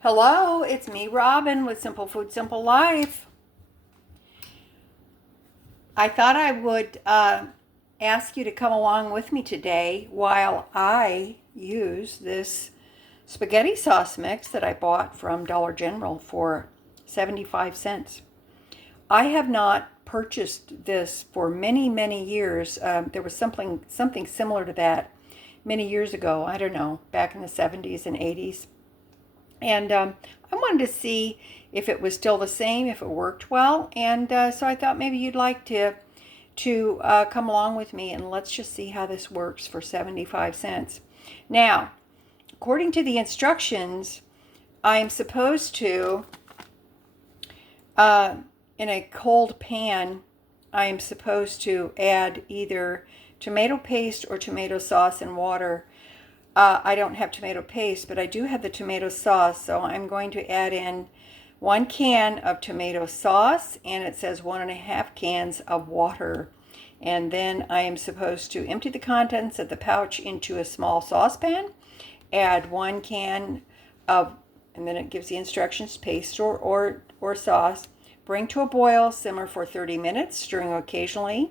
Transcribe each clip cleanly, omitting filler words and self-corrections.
Hello, it's me, Robin, with Simple Food, Simple Life. I thought I would ask you to come along with me today while I use this spaghetti sauce mix that I bought from Dollar General for 75 cents. I have not purchased this for many, many years. There was something similar to that many years ago. I don't know, back in the 70s and 80s. And I wanted to see if it was still the same, if it worked well. And so I thought maybe you'd like to come along with me and let's just see how this works for 75 cents. Now, according to the instructions, I'm supposed to, in a cold pan, I'm supposed to add either tomato paste or tomato sauce and water. I don't have tomato paste, but I do have the tomato sauce, so I'm going to add in 1 can of tomato sauce, and it says 1.5 cans of water. And then I am supposed to empty the contents of the pouch into a small saucepan, add 1 can of, and then it gives the instructions, paste or sauce, bring to a boil, simmer for 30 minutes, stirring occasionally.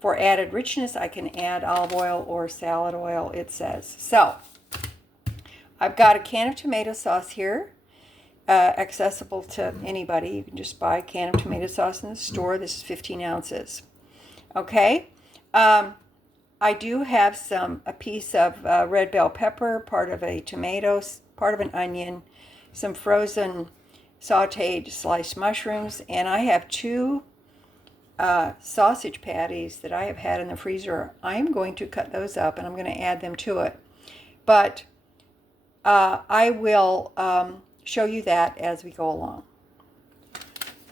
For added richness, I can add olive oil or salad oil, it says. So, I've got a can of tomato sauce here, accessible to anybody. You can just buy a can of tomato sauce in the store. This is 15 ounces. Okay. I do have a piece of red bell pepper, part of a tomato, part of an onion, some frozen sauteed sliced mushrooms, and I have 2 sausage patties that I have had in the freezer. I'm going to cut those up and I'm going to add them to it. But I will show you that as we go along.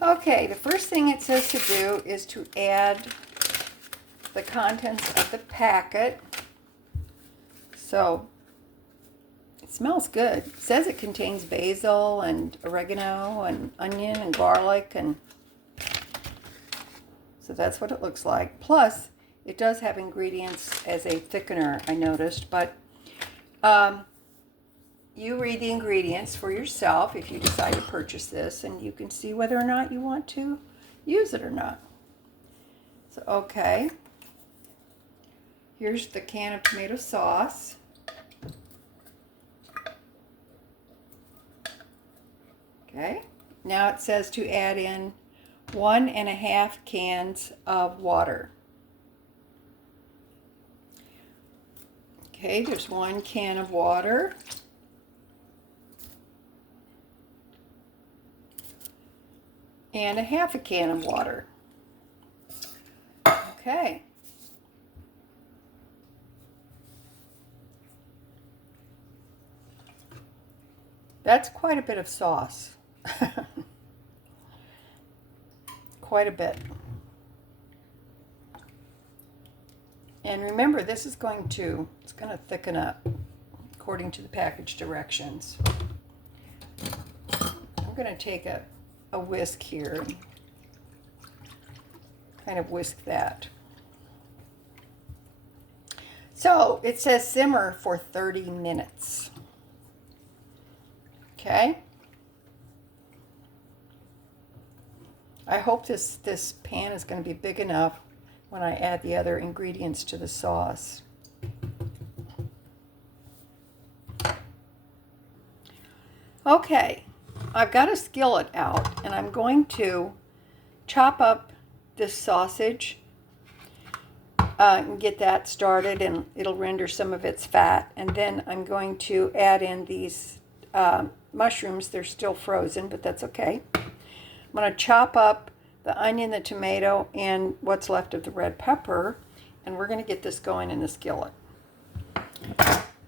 Okay, the first thing it says to do is to add the contents of the packet. So it smells good. It says it contains basil and oregano and onion and garlic, and so that's what it looks like. Plus, it does have ingredients as a thickener, I noticed. But you read the ingredients for yourself if you decide to purchase this, and you can see whether or not you want to use it or not. So, okay. Here's the can of tomato sauce. Okay. Now it says to add in 1.5 cans of water. Okay, there's 1 can of water. And 1/2 can of water. Okay. That's quite a bit of sauce. Quite a bit. And remember, this is it's going to thicken up according to the package directions. I'm going to take a whisk here and kind of whisk that. So it says simmer for 30 minutes. Okay. I hope this pan is going to be big enough when I add the other ingredients to the sauce. Okay, I've got a skillet out, and I'm going to chop up this sausage and get that started, and it'll render some of its fat. And then I'm going to add in these mushrooms. They're still frozen, but that's okay. I'm going to chop up the onion, the tomato, and what's left of the red pepper, and we're going to get this going in the skillet.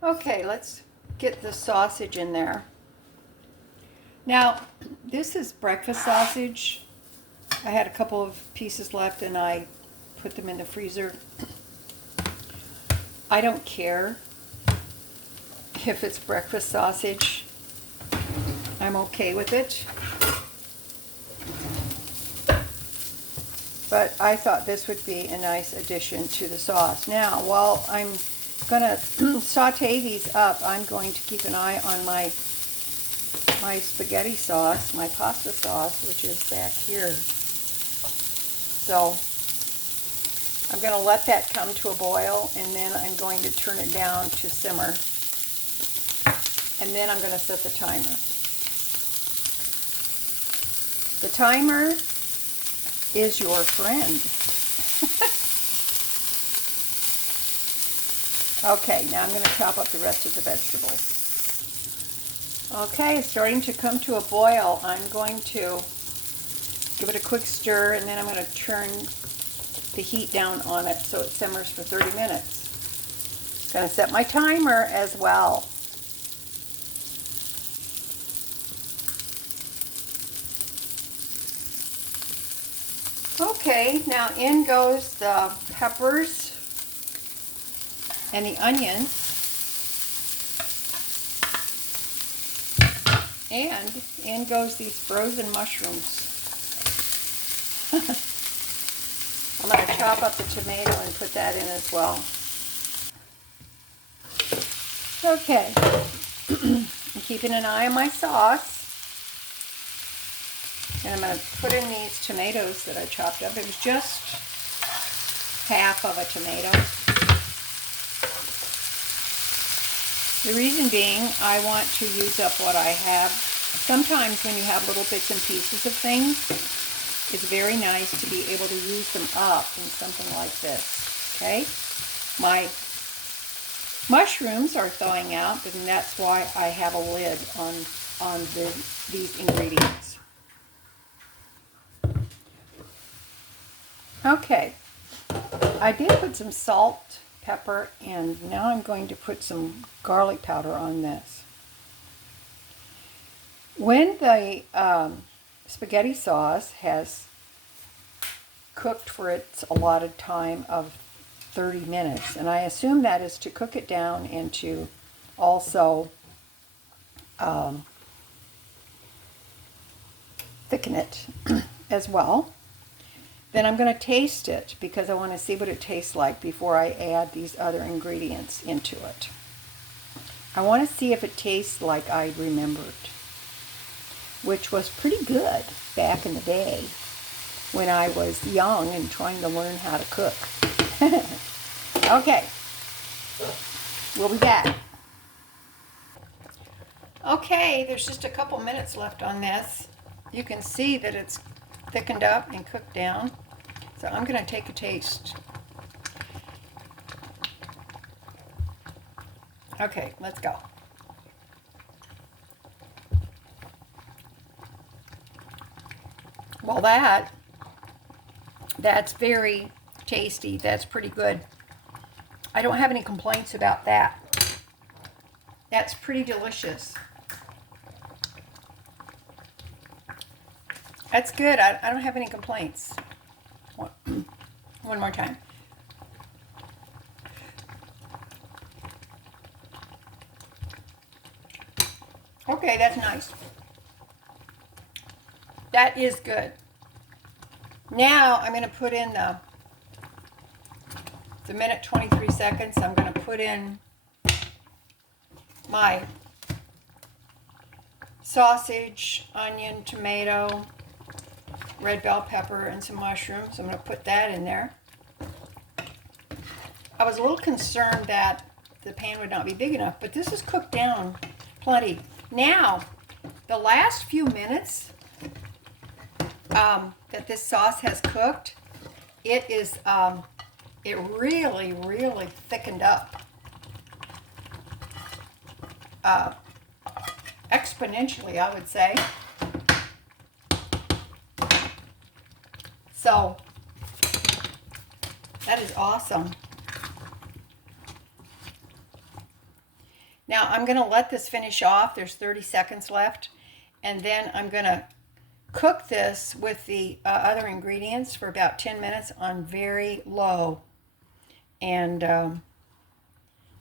Okay, let's get the sausage in there. Now, this is breakfast sausage. I had a couple of pieces left and I put them in the freezer. I don't care if it's breakfast sausage. I'm okay with it. But I thought this would be a nice addition to the sauce. Now, while I'm going to saute these up, I'm going to keep an eye on my my spaghetti sauce, my pasta sauce, which is back here. So I'm going to let that come to a boil, and then I'm going to turn it down to simmer. And then I'm going to set the timer. The timer is your friend. Okay, now I'm going to chop up the rest of the vegetables. Okay, it's starting to come to a boil. I'm going to give it a quick stir, and then I'm going to turn the heat down on it so it simmers for 30 minutes. Going to set my timer as well. Okay, now in goes the peppers and the onions, and in goes these frozen mushrooms. I'm going to chop up the tomato and put that in as well. Okay, I'm keeping an eye on my sauce. And I'm going to put in these tomatoes that I chopped up. It was just half of a tomato. The reason being, I want to use up what I have. Sometimes when you have little bits and pieces of things, it's very nice to be able to use them up in something like this. Okay? My mushrooms are thawing out, and that's why I have a lid on these ingredients. Okay, I did put some salt, pepper, and now I'm going to put some garlic powder on this. When the spaghetti sauce has cooked for its allotted time of 30 minutes, and I assume that is to cook it down and to also thicken it as well, then I'm going to taste it because I want to see what it tastes like before I add these other ingredients into it. I want to see if it tastes like I remembered, which was pretty good back in the day when I was young and trying to learn how to cook. Okay, we'll be back. Okay, there's just a couple minutes left on this. You can see that it's thickened up and cooked down. So I'm going to take a taste. Okay, let's go. Well, that's very tasty. That's pretty good. I don't have any complaints about that. That's pretty delicious. That's good. I don't have any complaints. One more time. Okay, that's nice. That is good. Now I'm going to put in the minute 23 seconds. I'm going to put in my sausage, onion, tomato, red bell pepper, and some mushrooms. I'm going to put that in there. I was a little concerned that the pan would not be big enough, but this is cooked down plenty. Now, the last few minutes that this sauce has cooked, it really, really thickened up. Exponentially, I would say. So, that is awesome. Now, I'm going to let this finish off. There's 30 seconds left. And then I'm going to cook this with the other ingredients for about 10 minutes on very low. And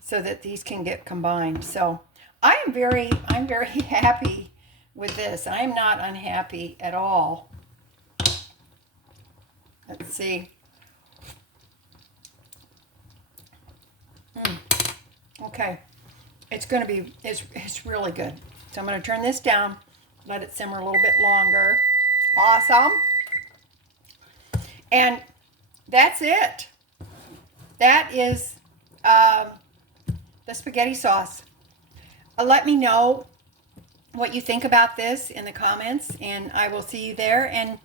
so that these can get combined. So, I'm very happy with this. I am not unhappy at all. Let's see. Okay. It's going to be, it's really good. So I'm going to turn this down Let it simmer a little bit longer. Awesome. And that's it. That is the spaghetti sauce. Let me know what you think about this in the comments, and I will see you there. And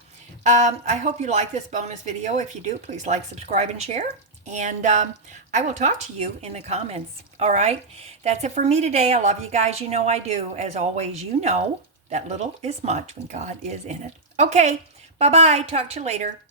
I hope you like this bonus video. If you do, please like, subscribe, and share. And I will talk to you in the comments. All right? That's it for me today. I love you guys. You know I do. As always, you know that little is much when God is in it. Okay. Bye-bye. Talk to you later.